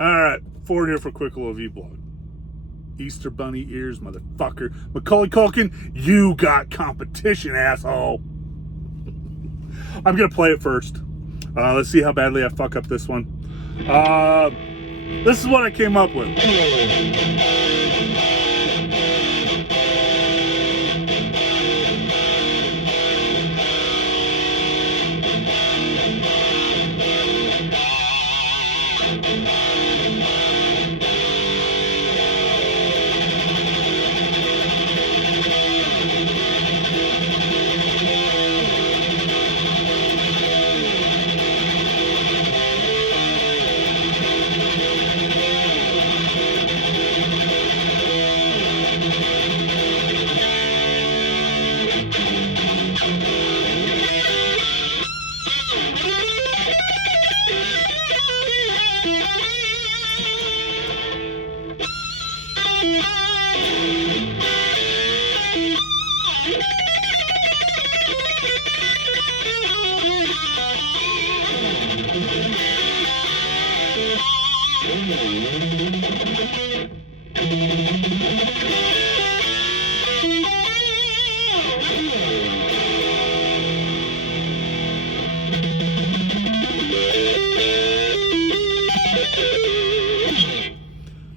Alright, Ford here for a quick little vblog. Easter bunny ears, motherfucker. Macaulay Culkin, you got competition, asshole. I'm gonna play it first. Let's see how badly I fuck up this one. This is what I came up with.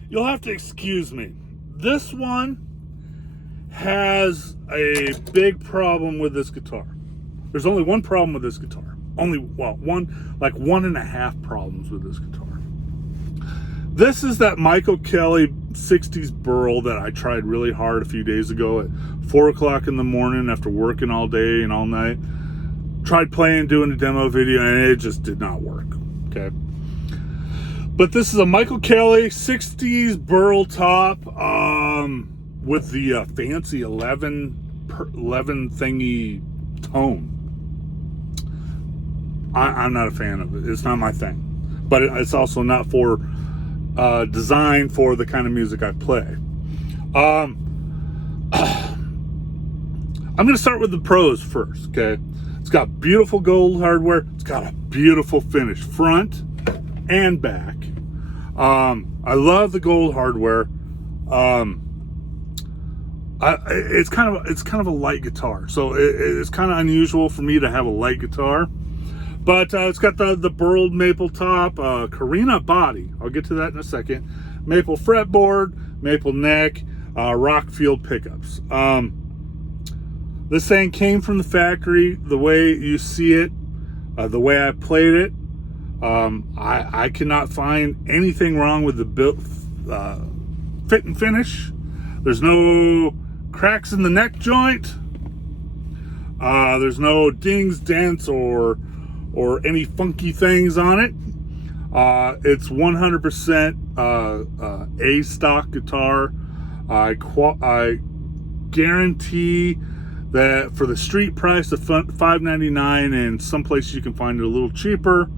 You'll have to excuse me. This one has a big problem with this guitar. There's only one problem with this guitar. One and a half problems with this guitar. This is that Michael Kelly 60s Burl that I tried really hard a few days ago at 4 o'clock in the morning after working all day and all night. Tried playing, doing a demo video, and it just did not work, okay? But this is a Michael Kelly 60s Burl top with the fancy 11 thingy tone. I'm not a fan of it. It's not my thing. But it's also not for designed for the kind of music I play. I'm going to start with the pros first, okay? It's got beautiful gold hardware. It's got a beautiful finish front and back. I love the gold hardware. It's kind of a light guitar, so it's kind of unusual for me to have a light guitar. But it's got the burled maple top, Carina body. I'll get to that in a second. Maple fretboard, maple neck, Rockfield pickups. This thing came from the factory the way you see it, the way I played it. I cannot find anything wrong with the fit and finish. There's no cracks in the neck joint. There's no dings, dents, or any funky things on it. It's 100% a stock guitar. I guarantee that for the street price of $5.99, and some places you can find it a little cheaper,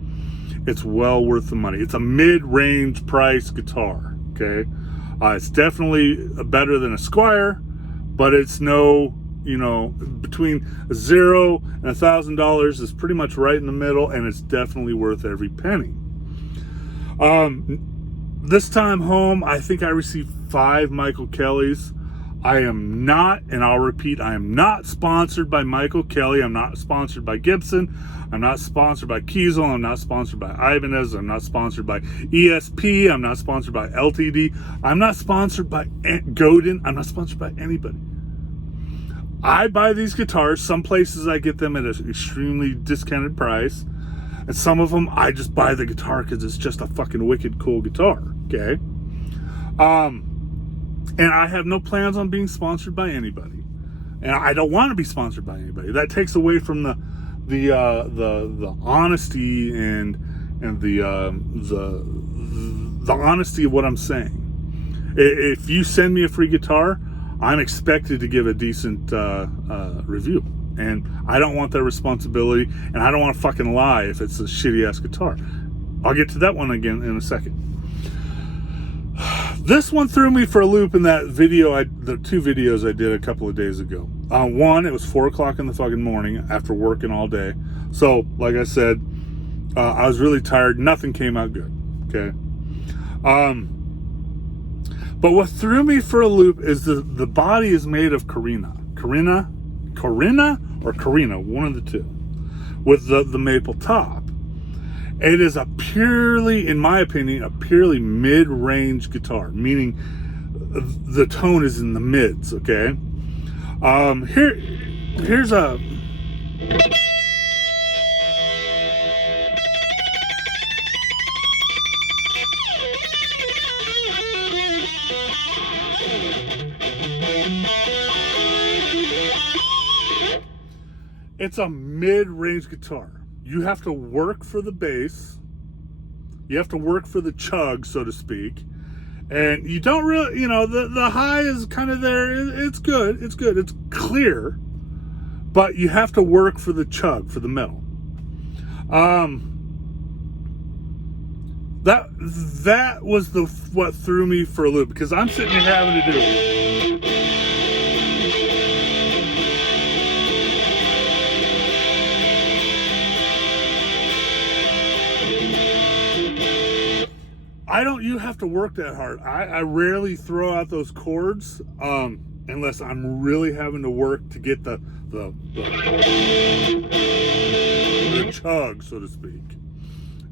it's well worth the money. It's a mid-range price guitar, okay? It's definitely better than a Squire, but it's no, between $0 and $1,000 is pretty much right in the middle, and it's definitely worth every penny. This time home, I think I received 5 Michael Kellys. I am not, and I'll repeat, I am not sponsored by Michael Kelly. I'm not sponsored by Gibson. I'm not sponsored by Kiesel. I'm not sponsored by Ibanez. I'm not sponsored by ESP. I'm not sponsored by LTD. I'm not sponsored by Godin. I'm not sponsored by anybody. I buy these guitars. Some places I get them at an extremely discounted price. And some of them, I just buy the guitar because it's just a fucking wicked cool guitar, okay? And I have no plans on being sponsored by anybody. And I don't want to be sponsored by anybody. That takes away from the honesty and the honesty of what I'm saying. If you send me a free guitar, I'm expected to give a decent review. And I don't want that responsibility, and I don't want to fucking lie if it's a shitty ass guitar. I'll get to that one again in a second. This one threw me for a loop in that video, the 2 videos I did a couple of days ago. One, it was 4 o'clock in the fucking morning after working all day. So, like I said, I was really tired. Nothing came out good, okay? But what threw me for a loop is the body is made of Carina, one of the two, with the maple top. It is a purely, in my opinion, a purely mid-range guitar, meaning the tone is in the mids, okay? Here's a... It's a mid-range guitar. You have to work for the bass. You have to work for the chug, so to speak. And you don't really, the high is kind of there. It's good. It's good. It's clear. But you have to work for the chug, for the metal. That was what threw me for a loop, because I'm sitting here having to do it. You have to work that hard. I rarely throw out those chords unless I'm really having to work to get the chug, so to speak.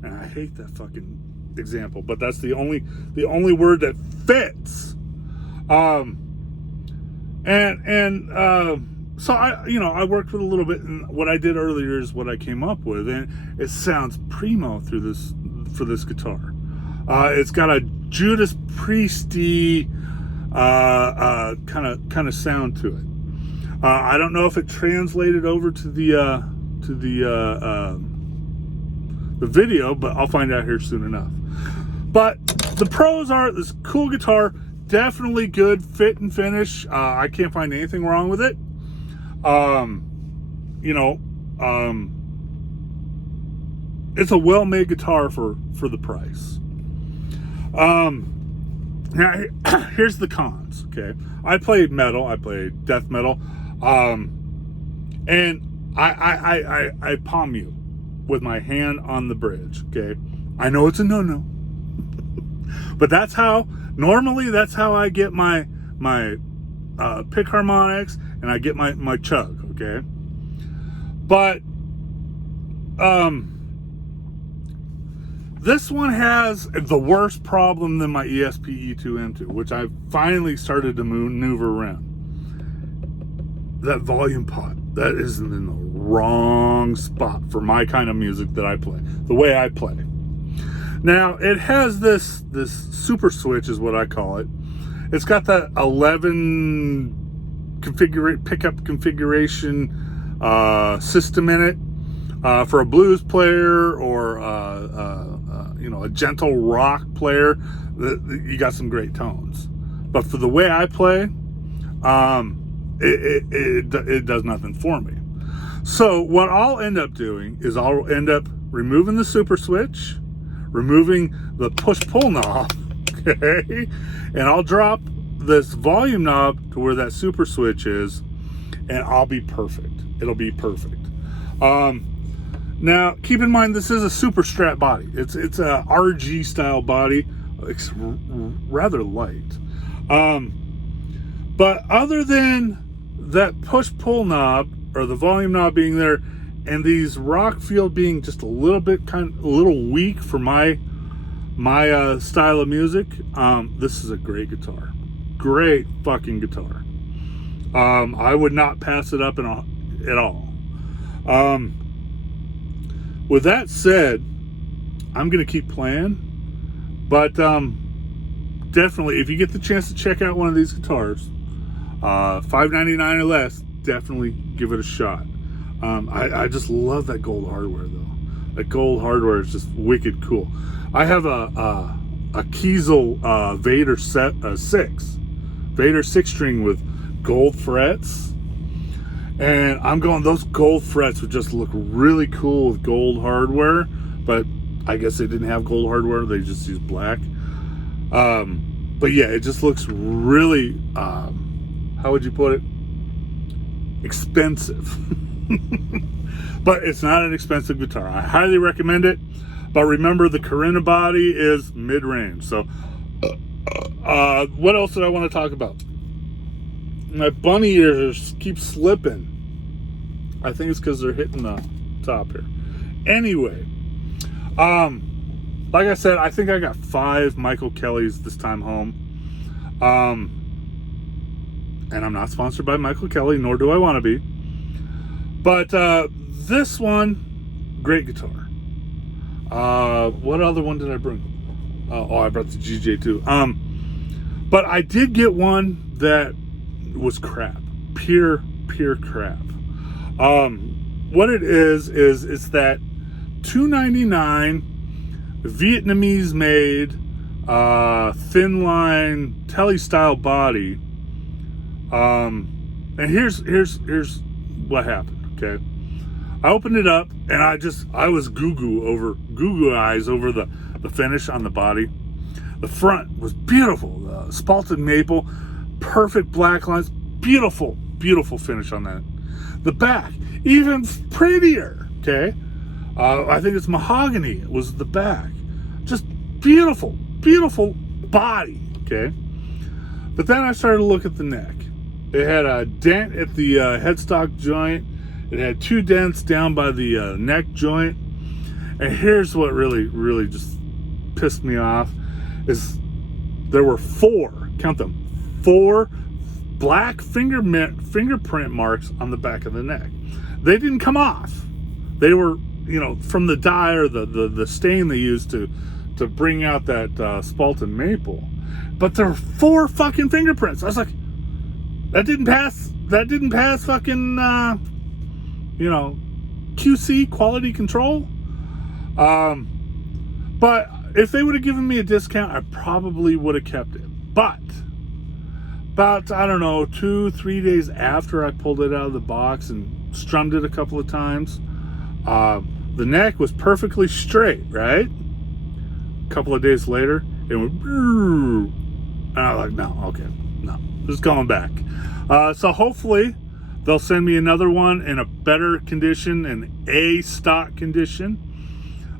And I hate that fucking example, but that's the only word that fits. So I worked with a little bit, and what I did earlier is what I came up with, and it sounds primo for this guitar. It's got a Judas Priesty kind of sound to it. I don't know if it translated over to the video, but I'll find out here soon enough. But the pros are this cool guitar, definitely good fit and finish. I can't find anything wrong with it. It's a well-made guitar for the price. Now here's the cons. Okay, I played metal. I played death metal, and I palm mute with my hand on the bridge. Okay, I know it's a no-no, but that's how I get my pick harmonics, and I get my chug. Okay, but this one has the worse problem than my ESP E2M2, which I finally started to maneuver around. That volume pot, that is in the wrong spot for my kind of music that I play, the way I play. Now, it has this super switch is what I call it. It's got that 11 pickup configuration system in it for a blues player or a gentle rock player. You got some great tones, but for the way I play, it does nothing for me. So what I'll end up doing is I'll end up removing the super switch, removing the push-pull knob, okay, and I'll drop this volume knob to where that super switch is, and I'll be perfect. It'll be perfect. Now, keep in mind, this is a super strat body. It's a RG style body. It's rather light. But other than that push-pull knob or the volume knob being there, and these rock field being just a little weak for my style of music, this is a great guitar. Great fucking guitar. I would not pass it up at all. With that said, I'm going to keep playing, but definitely, if you get the chance to check out one of these guitars, $5.99 or less, definitely give it a shot. I just love that gold hardware, though. That gold hardware is just wicked cool. I have a Kiesel Vader 6 string with gold frets. And I'm going, those gold frets would just look really cool with gold hardware, but I guess they didn't have gold hardware, they just used black. But yeah, it just looks really, how would you put it? Expensive. But it's not an expensive guitar. I highly recommend it. But remember, the Corinna body is mid-range. So, what else did I want to talk about? My bunny ears keep slipping. I think it's because they're hitting the top here. Anyway, like I said, I think I got 5 Michael Kellys this time home. And I'm not sponsored by Michael Kelly, nor do I want to be. But this one, great guitar. What other one did I bring? I brought the GJ2. But I did get one that was crap. Pure crap. What it is that $2.99 Vietnamese made thin line telly style body. And here's what happened. Okay, I opened it up and I was Google eyes over the finish on the body. The front was beautiful, spalted maple, perfect black lines, beautiful finish on that. The back, even prettier. Okay, I think it's mahogany was the back, just beautiful body. Okay, but then I started to look at the neck. It had a dent at the headstock joint. It had 2 dents down by the neck joint. And here's what really just pissed me off is there were 4, count them, 4 black fingerprint marks on the back of the neck. They didn't come off. They were, from the dye or the stain they used to bring out that spalted maple. But there were 4 fucking fingerprints. I was like, that didn't pass fucking, QC, quality control. But if they would have given me a discount, I probably would have kept it. But about, 2-3 days after I pulled it out of the box and strummed it a couple of times, the neck was perfectly straight, right? A couple of days later, it went, and I was like, no, it's going back. So hopefully they'll send me another one in a better condition, an A stock condition.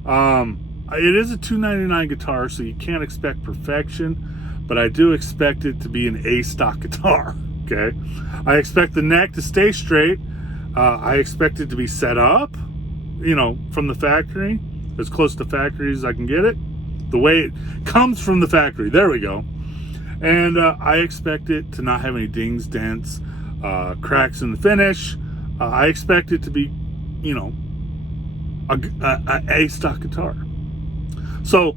It is a $2.99 guitar, so you can't expect perfection, but I do expect it to be an A stock guitar. Okay, I expect the neck to stay straight. I expect it to be set up, from the factory, as close to factory as I can get it, the way it comes from the factory. There we go. And I expect it to not have any dings, dents, cracks in the finish. I expect it to be, a stock guitar. So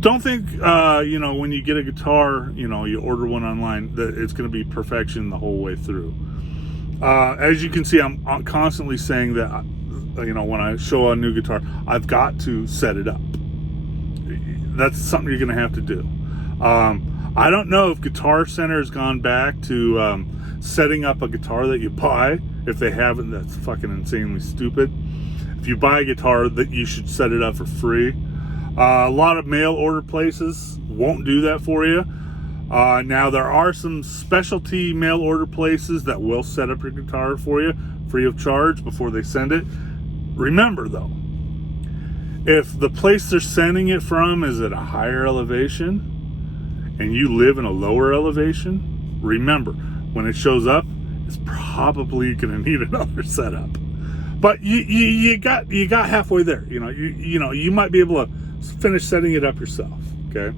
don't think, when you get a guitar, you order one online, that it's going to be perfection the whole way through. As you can see, I'm constantly saying that, when I show a new guitar, I've got to set it up. That's something you're going to have to do. I don't know if Guitar Center has gone back to setting up a guitar that you buy. If they haven't, that's fucking insanely stupid. If you buy a guitar, that you should set it up for free. A lot of mail order places won't do that for you. Now, there are some specialty mail order places that will set up your guitar for you free of charge before they send it. Remember, though, if the place they're sending it from is at a higher elevation and you live in a lower elevation, remember, when it shows up, it's probably going to need another setup. But you got halfway there. You might be able to finish setting it up yourself. Okay,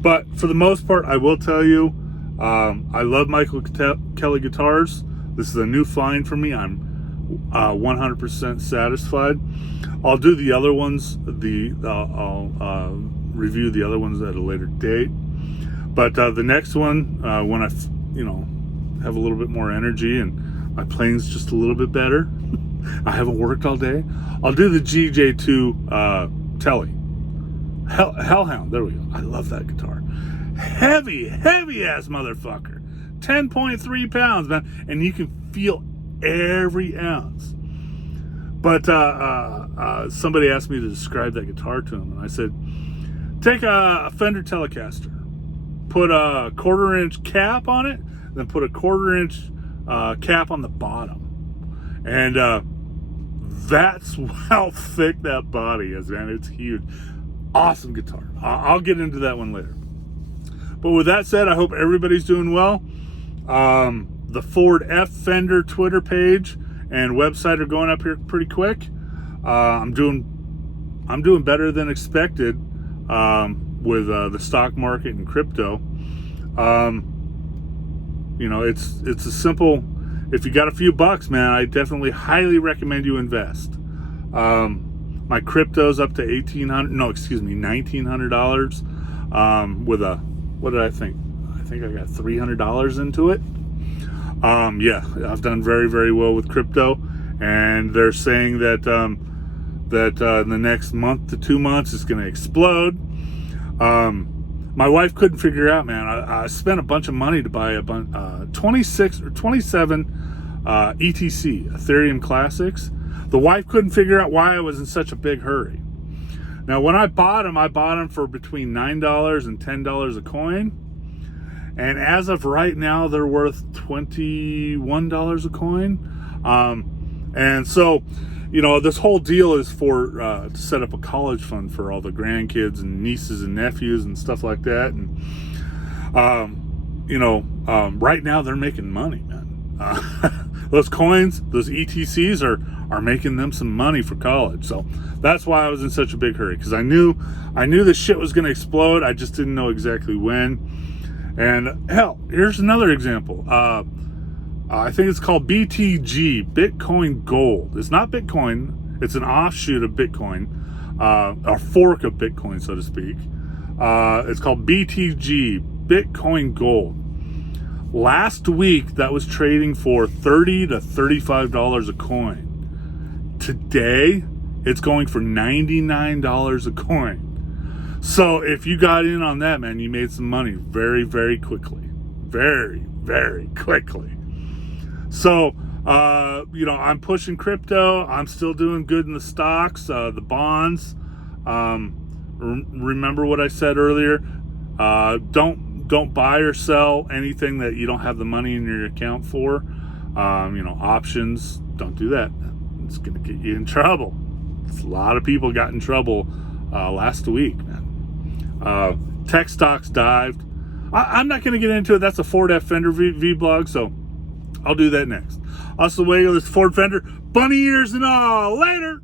but for the most part, I will tell you, I love Michael Kelly guitars. This is a new find for me. I'm 100% satisfied. I'll do the other ones. I'll review the other ones at a later date. But the next one, when I, have a little bit more energy and my playing's just a little bit better, I haven't worked all day, I'll do the GJ2 Telly. Hellhound, there we go. I love that guitar. Heavy ass motherfucker. 10.3 pounds, man. And you can feel every ounce. But somebody asked me to describe that guitar to them, and I said, take a Fender Telecaster, put a 1/4-inch cap on it, then put a 1/4-inch cap on the bottom, and That's how thick that body is, man. It's huge. Awesome guitar. I'll get into that one later. But with that said, I hope everybody's doing well. The Ford F Fender Twitter page and website are going up here pretty quick. I'm doing better than expected with the stock market and crypto. You know, it's a simple. If you got a few bucks, man, I definitely highly recommend you invest. My crypto's up to $1,900. With a, what did I think? I think I got $300 into it. Yeah, I've done very, very well with crypto, and they're saying that in the next month to 2 months it's going to explode. My wife couldn't figure out, man. I spent a bunch of money to buy 26 or 27 ETC Ethereum Classics. The wife couldn't figure out why I was in such a big hurry. Now, when I bought them for between $9 and $10 a coin. And as of right now, they're worth $21 a coin. And so, you know, this whole deal is for to set up a college fund for all the grandkids and nieces and nephews and stuff like that. And, you know, right now they're making money, man. Those coins, those ETCs are making them some money for college. So that's why I was in such a big hurry, because I knew this shit was going to explode. I just didn't know exactly when. And hell, here's another example. I think it's called BTG, Bitcoin Gold. It's not Bitcoin. It's an offshoot of Bitcoin, a fork of Bitcoin, so to speak. It's called BTG, Bitcoin Gold. Last week, that was trading for $30 to $35 a coin. Today, it's going for $99 a coin. So if you got in on that, man, you made some money very, very quickly. Very, very quickly. So, you know, I'm pushing crypto. I'm still doing good in the stocks, the bonds. Remember what I said earlier. Don't buy or sell anything that you don't have the money in your account for. You know, options, don't do that. It's going to get you in trouble. A lot of people got in trouble last week, man. Tech stocks dived. I'm not going to get into it. That's a Ford F Fender vblog, so I'll do that next. Oswego, this Ford Fender, bunny ears and all. Later.